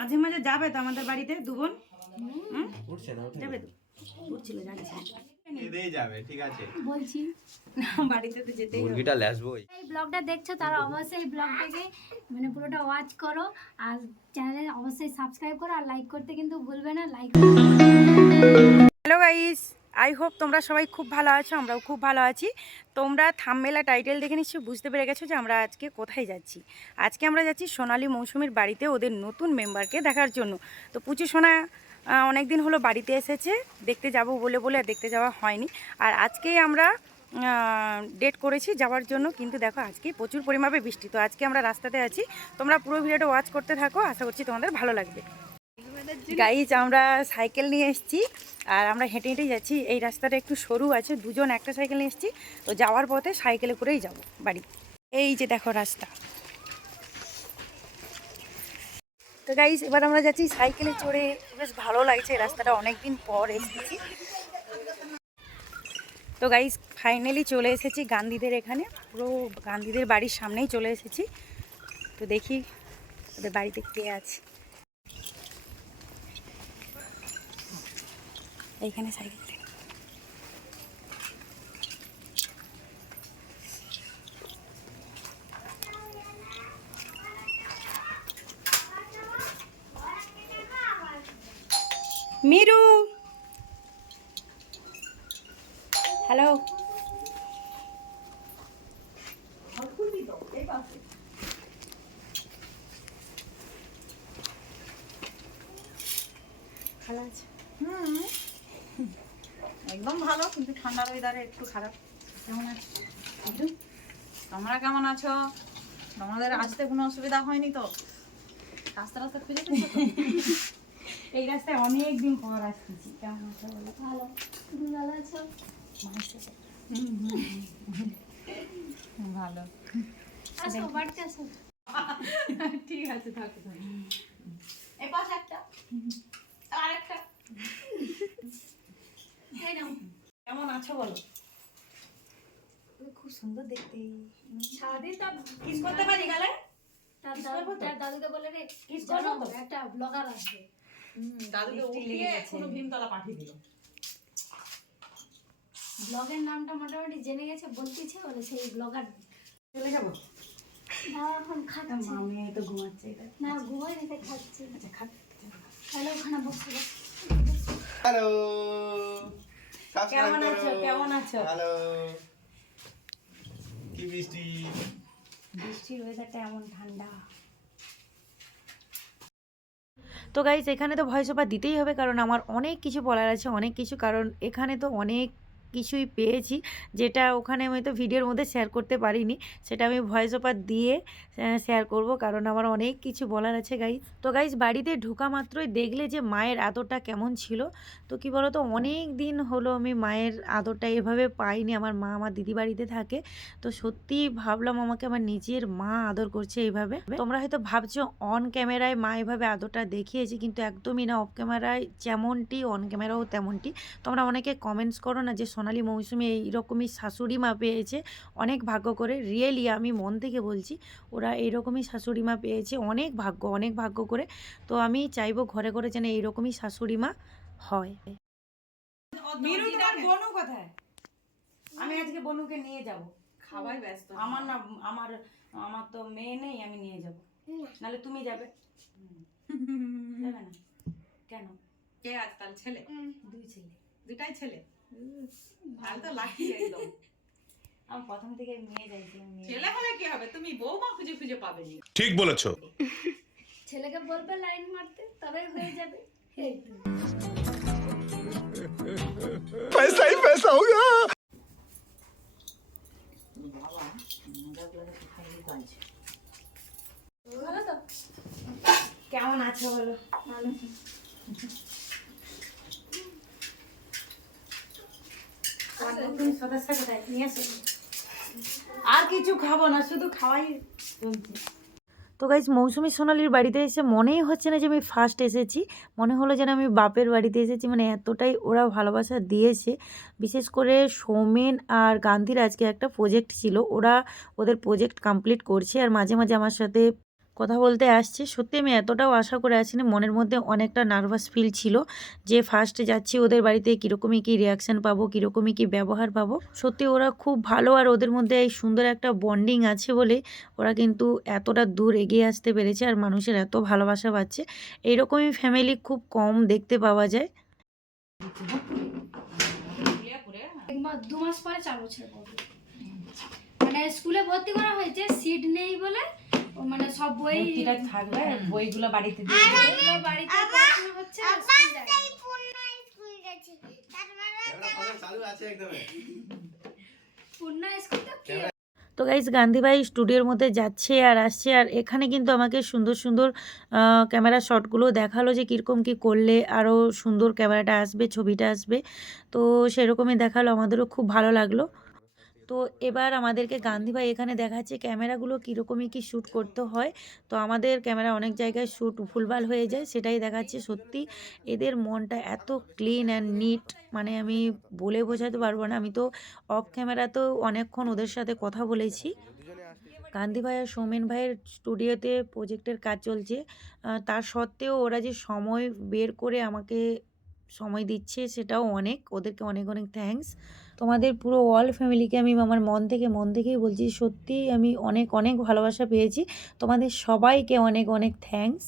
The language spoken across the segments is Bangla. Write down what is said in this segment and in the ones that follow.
মাঝে মাঝে যাবে তো আমাদের বাড়িতে দু বোন? উঠছে না যাবে তো। উঠছিল যাচ্ছে। যাবে ঠিক আছে। বলছি বাড়িতে তো যেতেই মুরগিটা ল্যাসবই এই ব্লগটা দেখছ তারা অবশ্যই ব্লগটাকে মানে পুরোটা ওয়াচ করো আর চ্যানেলে অবশ্যই সাবস্ক্রাইব করো আর লাইক করতে কিন্তু ভুলবে না like hello guys I hope তোমরা সবাই খুব ভালো আছো, আমরাও খুব ভালো আছি। তোমরা থামমেলা টাইটেল দেখে নিশ্চয়ই বুঝতে পেরে গেছো যে আমরা আজকে কোথায় যাচ্ছি। আজকে আমরা যাচ্ছি সোনালি মৌসুমীর বাড়িতে ওদের নতুন মেম্বারকে দেখার জন্য। তো পুচু সোনা অনেক দিন হলো বাড়িতে এসেছে, দেখতে যাব বলে বলে আর দেখতে যাওয়া হয়নি। আর আজকেই আমরা ডেট করেছি যাওয়ার জন্য, কিন্তু দেখো আজকে প্রচুর পরিমাণে বৃষ্টি। তো আজকে আমরা রাস্তাতে আছি। তোমরা পুরো ভিডিওটা ওয়াচ করতে থাকো, আশা করছি তোমাদের ভালো লাগবে। গাইজ আমরা সাইকেল নিয়ে এসেছি আর আমরা হেঁটে হেঁটেই যাচ্ছি। এই রাস্তাটা একটু সরু আছে, দুজন একটা সাইকেল নিয়ে এসেছি। তো যাওয়ার পথে সাইকেলে করেই যাব বাড়ি। এই যে দেখো রাস্তা। তো গাইজ এবার আমরা যাচ্ছি সাইকেলে চড়ে। বেশ ভালো লাগছে রাস্তাটা অনেকদিন পর এসেছি। তো গাইজ ফাইনালি চলে এসেছি গান্ধীদের এখানে। পুরো গান্ধীদের বাড়ির সামনেই চলে এসেছি। তো দেখি ওদের বাড়িতে কে আছে। এইখানে সাইকেল মিরু। হ্যালো। ভালো আছে? একদম ভালো কিন্তু ঠান্ডার ওয়েদারে একটু খারাপ। কেমন আছে? তোমরা কেমন আছো? তোমাদের আসতে কোনো অসুবিধা হয়নি তো? রাস্তা রাস্তা খুঁজে পেয়েছ তো? এই রাস্তায় অনেক দিন পর আসতেছি। কেমন আছে বলো? ভালো। তুমি ভালো আছো? ভালো। আসো বাড়িতে আসো। ঠিক আছে থাকো এই পাশে একটা। আর একটা। এই নাও কেমন আছো বলো? খুব সুন্দর দেখতে। সারাদিন তার কিস করতে পারি গালে? তার দাদু তার দাদুকে বলে রে কিস করব একটা ব্লগার আসবে। দাদুকে উঠিয়ে ভীমতলা পাঠিয়ে দিল। ব্লগের নামটা মোটামুটি জেনে গেছে বলতেছে বলে সেই ব্লগার চলে যাব? না এখন খাচ্ছে। মামি তো ঘুমাচ্ছে না ঘুমাই রেখে খাচ্ছে। আচ্ছা খা তাহলে ওখানে বসে বসে। হ্যালো কেমন আছো? কেমন আছো? হ্যালো কি বৃষ্টি? বৃষ্টির ওয়েদারটা এমন ঠান্ডা। তো গাইজ এখানে তো ভয়েস ওভার দিতেই হবে কারণ আমার অনেক কিছু বলার আছে অনেক কিছু কারণ এখানে তো অনেক কিছুই পেয়েছি। যেটা ওখানে আমি তো ভিডিওর মধ্যে শেয়ার করতে পারিনি, সেটা আমি ভয়েস ওভার দিয়ে শেয়ার করব। কারণ আমার অনেক কিছু বলার আছে গাইজ তো গাইজ বাড়িতে ঢোকা মাত্রই দেখলে যে মায়ের আদরটা কেমন ছিল। তো কি বলো তো অনেক দিন হলো আমি মায়ের আদরটা এভাবে পাইনি। আমার মা আমার দিদি বাড়িতে থাকে। তো সত্যি ভাবলাম আমাকে আমার নিজের মা আদর করছে এইভাবে তোমরা হয়তো ভাবছ অন ক্যামেরায় মা এভাবে আদরটা দেখিয়েছি, কিন্তু একদমই না। অফ ক্যামেরায় যেমনটি অন ক্যামেরাও তেমনটি। তোমরা অনেকে কমেন্টস করো না যে সোনালী মৌসুমি এইরকমই শাশুড়ি মা পেয়েছে। অনেক ভাগ্য করে। রিয়েলি আমি মন থেকে বলছি ওরা এইরকমই শাশুড়ি মা পেয়েছে। অনেক ভাগ্য অনেক ভাগ্য করে। তো আমি চাইব ঘরে ঘরে যেন এইরকমই শাশুড়ি মা হয়। আমি আজকে বনুকে নিয়ে যাব। খাওয়াই ব্যস্ত। আমার না আমার আমার তো মেয়ে নেই আমি নিয়ে যাব। নাহলে তুমি যাবে? যাবে না? কেন? কে আজকাল ছেলে? দুই ছেলে। দুটাই ছেলে? তাহলে তো লাকি একদম আমি প্রথম থেকে মেয়ে যাইছি আমি মেয়ে- ছেলে হলে কি হবে তুমি বৌমা খুঁজে খুঁজে পাবেনি ঠিক বলেছো ছেলেকে বলবে লাইন মারতে তবেই হয়ে যাবে এই তো। पैसा ही पैसा होगा বাবা মজাগুলো খাইয়ে কাজ ভালো তো কেমন আছো বলো ভালো আর কিছু খাব না, শুধু খাওয়াই তো গাইজ মৌসুমি সোনালির বাড়িতে এসে মনেই হচ্ছে না যে আমি ফার্স্ট এসেছি। মনে হলো যেন আমি বাপের বাড়িতে এসেছি মানে এতটাই ওরা ভালোবাসা দিয়েছে। বিশেষ করে সৌমেন আর গান্ধীর আজকে একটা প্রজেক্ট ছিল। ওরা ওদের প্রজেক্ট কমপ্লিট করছে, আর মাঝে মাঝে আমার সাথে কথা বলতে আসছে। সত্যি আমি এতটাও আশা করে আসিনি, মনের মধ্যে অনেকটা নার্ভাস ফিল ছিল যে ফার্স্টে যাচ্ছি, ওদের বাড়িতে কীরকমই কী রিয়াকশান পাবো, কীরকমই কী ব্যবহার পাবো। সত্যি ওরা খুব ভালো আর ওদের মধ্যে এই সুন্দর একটা বন্ডিং আছে বলে ওরা কিন্তু এতটা দূর এগিয়ে আসতে পেরেছে আর মানুষের এত ভালোবাসা পাচ্ছে। এইরকমই ফ্যামিলি খুব কম দেখতে পাওয়া যায়। মাস পরে চার বছর মানে স্কুলে ভর্তি করা হয়েছে সিট নেই বলে মানে সব বই থাকবে বইগুলো বাড়িতে বইগুলো বাড়িতে পড়াশোনা হচ্ছে স্কুল যায় না। ক্যামেরা চালু আছে একদম। পূর্ণা স্কুল তো তো গাইজ গান্ধীভাই স্টুডিওর মধ্যে যাচ্ছে আর আসছে আর এখানে কিন্তু আমাকে সুন্দর সুন্দর ক্যামেরা শটগুলো দেখাল যে কীরকম কী করলে আরও সুন্দর ক্যামেরাটা আসবে ছবিটা আসবে। তো সেরকমই দেখাল আমাদেরও খুব ভালো লাগল। তো এবার আমাদেরকে গান্ধীভাই এখানে দেখাচ্ছে ক্যামেরাগুলো কীরকমই কি শ্যুট করতে হয়। তো আমাদের ক্যামেরা অনেক জায়গায় শ্যুট ভুলভাল হয়ে যায়, সেটাই দেখাচ্ছে সত্যি। এদের মনটা এত ক্লিন অ্যান্ড নিট মানে আমি বলে বোঝাতে পারব না। আমি তো অফ ক্যামেরাতেও অনেকক্ষণ ওদের সাথে কথা বলেছি। গান্ধী ভাই আর সৌমেন ভাইয়ের স্টুডিওতে প্রজেক্টের কাজ চলছে। তার সত্ত্বেও ওরা যে সময় বের করে আমাকে সময় দিচ্ছে সেটাও অনেক। ওদেরকে অনেক অনেক থ্যাঙ্কস তোমাদের পুরো অল ফ্যামিলিকে আমি আমার মন থেকে মন থেকেই বলছি সত্যি আমি অনেক অনেক ভালোবাসা পেয়েছি। তোমাদের সবাইকে অনেক অনেক থ্যাঙ্কস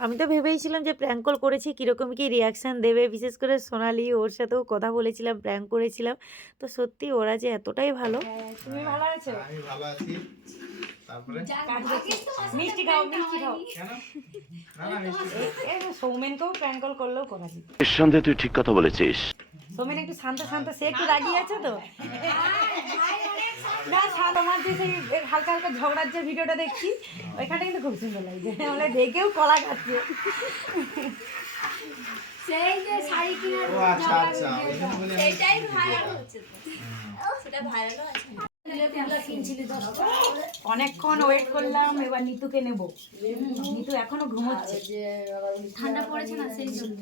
আমি তো ভেবেইছিলাম যে প্র্যাঙ্ক কল করেছি কীরকম কী রিয়াকশান দেবে। বিশেষ করে সোনালি ওর সাথেও কথা বলেছিলাম প্র্যাঙ্ক করেছিলাম। তো সত্যি ওরা যে এতটাই ভালো। তুমি ভালো আছো? আমি ভালো আছি। তারপরে? মিষ্টি খাও মিষ্টি খাও। এই সৌমেনকেও প্র্যাঙ্ক কল করলেও করাছি নিঃসন্দেহে তুই ঠিক কথা বলেছিস। সৌমেন একটু শান্ত শান্ত। সে একটু রাগি আছে তো? না শান্ত আমার যে সেই হালকা হালকা ঝগড়ার যে ভিডিওটা দেখছি ওইখানে কিন্তু খুব সুন্দর লাগছে। আমরা দেখেও কলা খাচ্ছে। সেই যে শাড়ি কিনার ও আচ্ছা আচ্ছা। ওই জন্য বলে আমি- অনেকক্ষণ ওয়েট করলাম এবার নিতুকে নেব। নিতু এখনও ঘুমোচ্ছে। ঠান্ডা পড়েছে না সেই জন্য।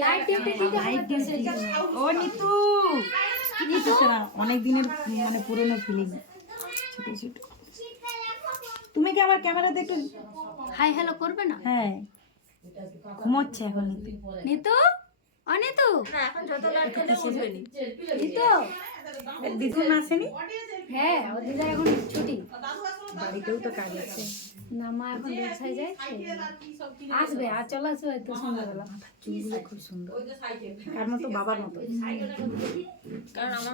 লাইট ডিউটি দিতে হবে ও নিতু! কি নিতু? অনেক দিনের মানে পুরনো ফিলিং ছোট ছোট। তুমি কি আমার ক্যামেরাতে একটু হাই হ্যালো করবে না? হ্যাঁ। ঘুমোচ্ছে এখন। নিতু নিতু? নিতু দিদুন আসেনি? হ্যাঁ ও দিদা এখন ছুটি বাড়িতেও তো কাজ আছে। না মা এখন ব্যবসায় যায় আসবে আর চলে আসবে হয়তো সন্ধ্যাবেলা। চুলগুলো খুব সুন্দর। তার মতো বাবার মতো।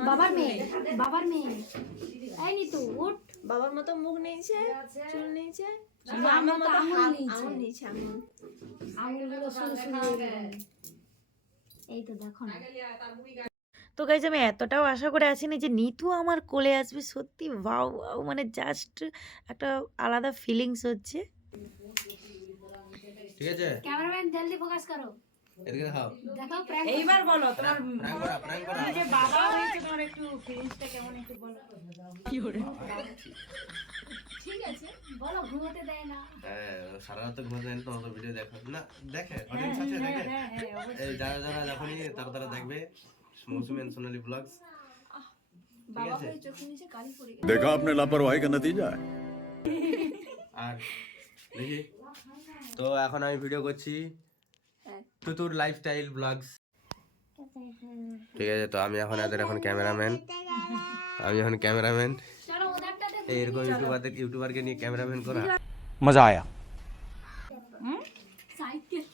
বাবার মেয়ে বাবার মেয়ে। এই নিতু উঠ। বাবার মতো মুখ নিয়েছে চুল নিয়েছে আমার মতো আঙুল আঙুল নিয়েছে। আঙুল আঙুলগুলো শুরু শুরু এই তো দেখো না। তো গাইজ আমি এতটাও আশা করে আসিনি যে নিতু আমার কোলে আসবে। সত্যি ওয়াও ওয়াও মানে জাস্ট একটা আলাদা ফিলিংস হচ্ছে। ঠিক আছে? ক্যামেরাম্যান জলদি ফোকাস করো। এদিকে দেখাও। দেখো প্র্যাঙ্ক এইবার বলো তোমার প্র্যাঙ্ক করা প্র্যাঙ্ক করা যে বাবা হয়েছে তোমার একটু ফিলিংসটা কেমন একটু বলো। ঠিক আছে বলো ঘুমোতে দেয় না হ্যাঁ সারা রাত তো ঘুমাতে দেয় না তোমার ভিডিও দেখো না দেখে অডিয়েন্স আছে দেখে এই যারা যারা যখনই তারা তারা দেখবে মৌসুমি এন্ড সোনালি ব্লগস ঠিক আছে চোখের নিচে কালি পড়ে देखा आपने लापरवाही का नतीजा है আর দেখি তো এখন আমি ভিডিও করছি তুতুর লাইফস্টাইল ব্লগস ঠিক আছে তো আমি এখন এদের এখন ক্যামেরাম্যান আমি এখন ক্যামেরাম্যান চলো ওদেরটা দেখো এরকম ইউটিউবারদের ইউটিউবারকে নিয়ে ক্যামেরাম্যান করা। মজা আয়া। সাইকেলে।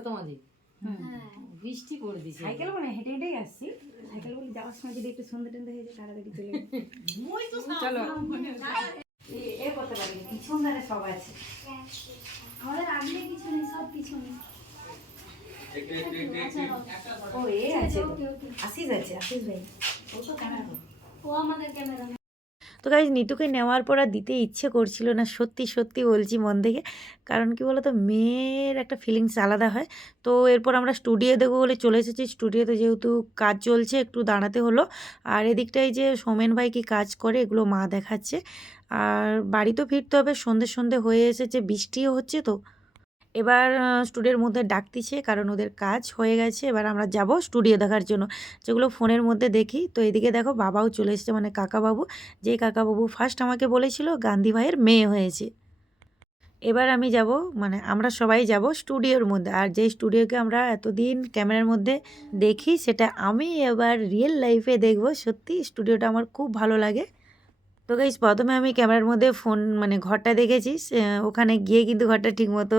তোমাদের? হ্যাঁ। বৃষ্টি হেঁটে হেঁটেই আসছি। সাইকেল যাওয়ার সময় আছে। আসিস কিছু নেই ও এ আছে আশিস আছে আশিস ভাই। ও তো ক্যামেরা তো গাইজ নিতুকে নেওয়ার পর আর দিতে ইচ্ছে করছিল না, সত্যি সত্যি বলছি মন থেকে। কারণ কি বলতো, মেয়ের একটা ফিলিংস আলাদা হয়। তো এরপর আমরা স্টুডিও দেখব বলে চলে এসেছি। স্টুডিওতে যেহেতু কাজ চলছে, একটু দাঁড়াতে হলো। আর এদিকটাই যে সোমেন ভাই কি কাজ করে, এগুলো মা দেখাচ্ছে। আর বাড়ি তো ফিরতে হবে সন্ধে সন্ধে হয়ে এসেছে, বৃষ্টিও হচ্ছে তো। এবার স্টুডিওর মধ্যে ডাকতিছে কারণ ওদের কাজ হয়ে গেছে। এবার আমরা যাব স্টুডিও দেখার জন্য। যেগুলো ফোনের মধ্যে দেখি, তো এদিকে দেখো বাবাও চলে এসেছে মানে কাকাবাবু। যেই কাকাবাবু ফার্স্ট আমাকে বলেছিল গান্ধী ভাইয়ের মেয়ে হয়েছে। এবার আমি যাব মানে আমরা সবাই যাব স্টুডিওর মধ্যে। আর যেই স্টুডিওকে আমরা এতদিন ক্যামেরার মধ্যে দেখি, সেটা আমি এবার রিয়েল লাইফে দেখব। সত্যি স্টুডিওটা আমার খুব ভালো লাগে। তো গাইজ প্রথমে আমি ক্যামেরার মধ্যে ফোন মানে ঘরটা দেখেছি। ওখানে গিয়ে কিন্তু ঘরটা ঠিকমতো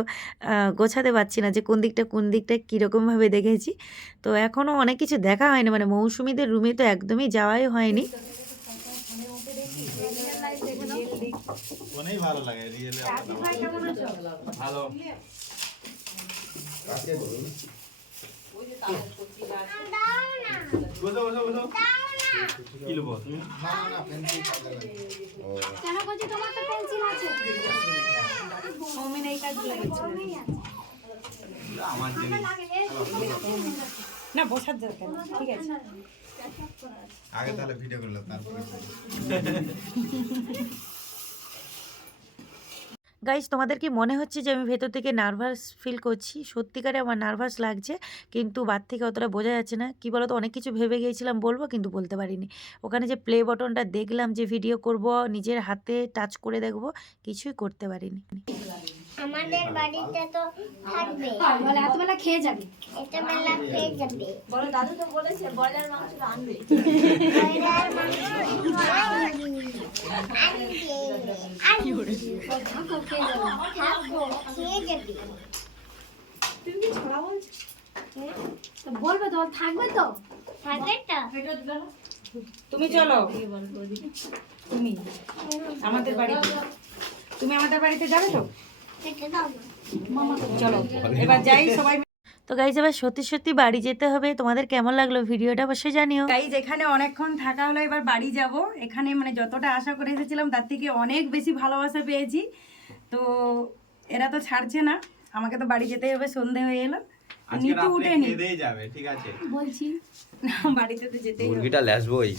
গোছাতে পারছি না যে কোন দিকটা কোন দিকটা কীরকমভাবে দেখেছি। তো এখনও অনেক কিছু দেখা হয়নি মানে মৌসুমিদের রুমে তো একদমই যাওয়াই হয়নি। ভালো বসো বসো বসো। কি নেব কেন বলছি তোমার তো পেন্সিল আছে আমার জিনিস না বসার দরকার ঠিক আছে। আগে তাহলে ভিডিও করল তারপরে। গাইজ তোমাদের কি মনে হচ্ছে যে আমি ভেতর থেকে নার্ভাস ফিল করছি? সত্যিকারে আমার নার্ভাস লাগছে, কিন্তু বাদ থেকে অতটা বোঝা যাচ্ছে না। কি বলতো, অনেক কিছু ভেবে গিয়েছিলাম, বলব কিন্তু বলতে পারিনি। ওখানে যে প্লে বটনটা দেখলাম, যে ভিডিও করব, নিজের হাতে টাচ করে দেখব, কিছুই করতে পারিনি। আমাদের বাড়িতে তো থাকবে। বলে এতবেলা খেয়ে যাবে? এটা বেলা পেয়ে যাবে। বলো দাদু তো বলেছে ব্রয়লার মাংস আনবে। ব্রয়লার মাংস আনবে। আনবে। খেয়ে যাবে। থাকব খেয়ে যাবে। তুমি কি ছড়া বলছো? তো বলবে তো থাকবে তো। থাকবে তো। তুমি চলো। তুমি। আমাদের বাড়িতে। তুমি আমাদের বাড়িতে যাবে তো? চলো এবার যাই সবাই তো গাইজ এবার সত্যি সত্যি বাড়ি যেতে হবে। তোমাদের কেমন লাগল ভিডিওটা অবশ্যই জানিও। গাইজ এখানে অনেকক্ষণ থাকা হলো এবার বাড়ি যাব। এখানে মানে যতটা আশা করে এসেছিলাম তার থেকে অনেক বেশি ভালোবাসা পেয়েছি। তো এরা তো ছাড়ছে না আমাকে তো বাড়ি যেতে হবে সন্ধে হয়ে এলো। আজকে নিতু খেয়ে যাবে ঠিক আছে? বলছি বাড়িতে তো যেতেই মুরগিটা লেসবই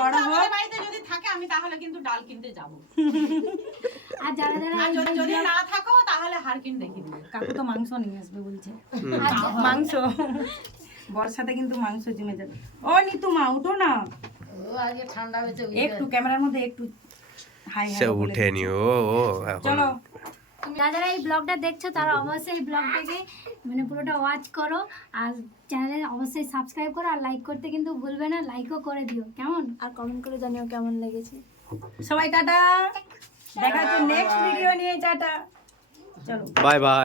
বড় হোক বাড়িতে যদি থাকে আমি তাহলে কিন্তু ডাল কিনতে যাব। আর যারা যারা যদি যদি না থাকো তাহলে হার দেখি দিবে। কাকু তো মাংস নিয়ে আসবে বলছে। মাংস। বর্ষাতে কিন্তু মাংস জমে যাবে। ও নিতু মা উঠো না। ও আজকে ঠান্ডা হয়েছে একটু ক্যামেরার মধ্যে একটু হাই হাই উঠেনি। ও ও চলো। যারা এই ব্লগটা দেখছ তারা অবশ্যই এই ব্লগটাকে মানে পুরোটা ওয়াচ করো। আর চ্যানেলে অবশ্যই সাবস্ক্রাইব করো আর লাইক করতে কিন্তু ভুলবে না লাইকও করে দিও। কেমন? আর কমেন্ট করে জানিও কেমন লেগেছে। সবাই টাটা। দেখা হচ্ছে নেক্সট ভিডিও নিয়ে টাটা। চলো। Bye bye